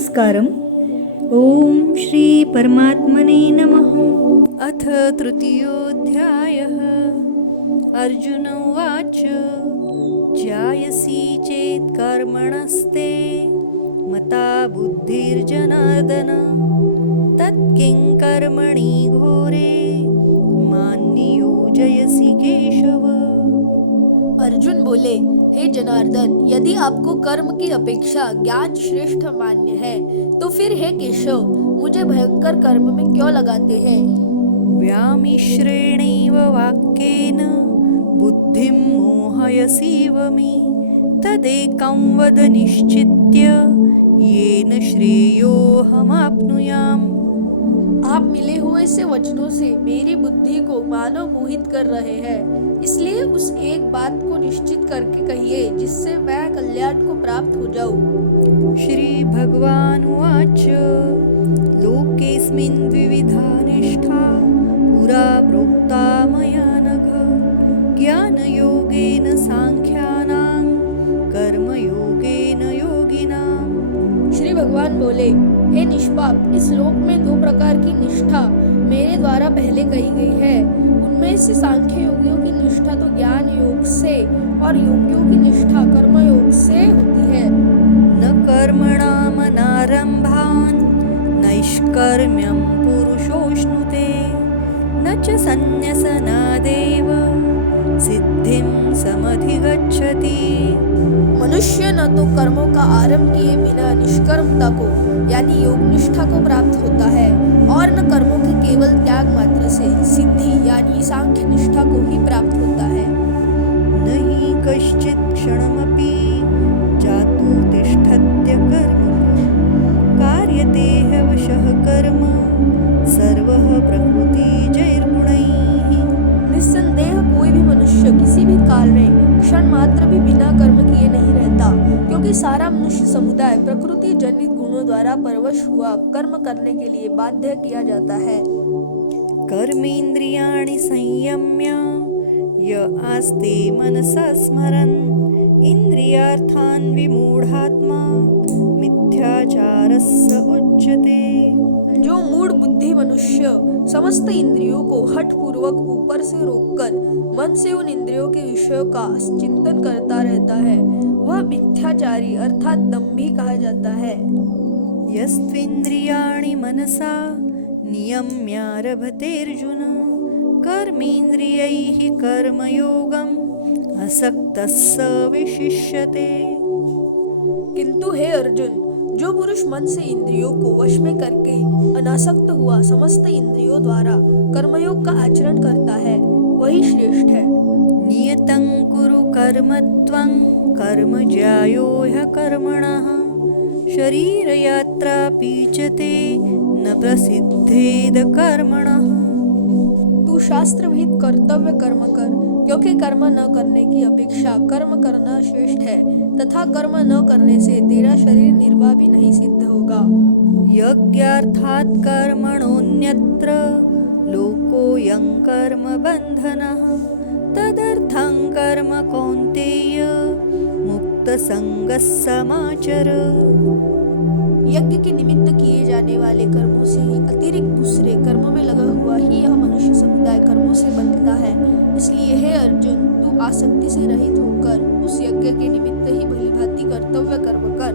नमस्कारम्। ॐ श्री परमात्मने नमः। अथ तृतीयोऽध्यायः। अर्जुन उवाच ज्यायसि चेत् कर्मणस्ते मता बुद्धिर्जनार्दन तत्किं कर्मणि घोरे मान्नियोजयसि केशव। अर्जुन बोले, हे जनार्दन, यदि आपको कर्म की अपेक्षा ज्ञान श्रेष्ठ मान्य है तो फिर हे केशव, मुझे भयंकर कर्म में क्यों लगाते हैं? व्यामिश्रेणैव वाक्येन बुद्धिं मोहयसीव मे तदेकं वद निश्चित्य येन श्रेयोऽहमाप्नुयाम्। आप मिले हुए से वचनों से मेरी बुद्धि को मानो मोहित कर रहे हैं, इसलिए उस एक बात को निश्चित करके कहिए जिससे मैं कल्याण को प्राप्त हो जाऊं। श्री भगवान उवाच लोकेऽस्मिन् द्विविधा निष्ठा पुरा प्रोक्ता मया नघ ज्ञानयोगेन सांख्यानां कर्मयोगेन योगिनाम्। श्री भगवान बोले, हे निष्पाप, इस लोक में दो प्रकार की निष्ठा मेरे द्वारा पहले कही गई है। उनमें से सांख्य योगियों की निष्ठा तो ज्ञान योग से और योगियों की निष्ठा कर्म योग से होती है। न कर्मणामनारम्भान् नैष्कर्म्यं पुरुषोऽश्नुते न च सन्न्यसनादेव सिद्धिं समधिगच्छति। मनुष्य न तो कर्मों का आरंभ किए बिना निष्कर्मता को यानी योग निष्ठा को प्राप्त होता है और न कर्मों के केवल त्याग मात्र से सिद्धि यानी सांख्य निष्ठा को ही प्राप्त होता है। नहि कश्चित् क्षणमपि जातु तिष्ठत्य कर्म कार्यते ह्यवशः कर्म सर्वः प्रकृतिजैर्गुणैः। निस्संदेह कोई भी मनुष्य किसी भी काल में क्षण मात्र भी बिना कर्म किए नहीं रहता, क्योंकि सारा मनुष्य समुदाय प्रकृति जनित गुणों द्वारा परवश हुआ कर्म करने के लिए बाध्य किया जाता है। कर्मेन्द्रियाणि संयम्य य आस्ते मनसा स्मरन् इंद्रियार्थान् विमूढात्मा मिथ्याचारस्य उच्यते। जो मूढ़ बुद्धि मनुष्य समस्त इंद्रियों को हठ पूर्वक ऊपर से रोककर मन से उन इंद्रियों के विषयों का चिंतन करता रहता है, वह मिथ्याचारी अर्थात दंभी कहा जाता है। यस्त्विन्द्रियाणि मनसा नियम्यारभतेऽर्जुन कर्मेन्द्रियैः कर्मयोगम् असक्तः स विशिष्यते। किंतु हे अर्जुन, जो पुरुष मन से इंद्रियों को वश में करके अनासक्त हुआ समस्त इंद्रियों द्वारा कर्मयोग का आचरण करता है, वही श्रेष्ठ है। नियतं कुरु कर्म त्वं कर्म ज्यायो ह्यकर्मणः शरीरयात्रा पीचते न प्रसिद्धेद कर्मणः। तू शास्त्र विहित कर्तव्य कर्म कर, क्योंकि कर्म न करने की अपेक्षा कर्म करना श्रेष्ठ है तथा कर्म न करने से तेरा शरीर निर्वाह भी नहीं सिद्ध होगा। यज्ञार्थात् कर्मणोऽन्यत्र लोकोऽयं कर्म बन्धनः तदर्थं कर्म कौन्तेय मुक्तसंगः समाचर। यज्ञ के निमित्त किए जाने वाले कर्मों से ही अतिरिक्त दूसरे कर्मों में लगा हुआ ही यह मनुष्य समुदाय कर्मों से बंधता है। इसलिए हे अर्जुन, तू आसक्ति से रहित होकर उस यज्ञ के निमित्त ही भलीभांति कर्तव्य कर्म कर।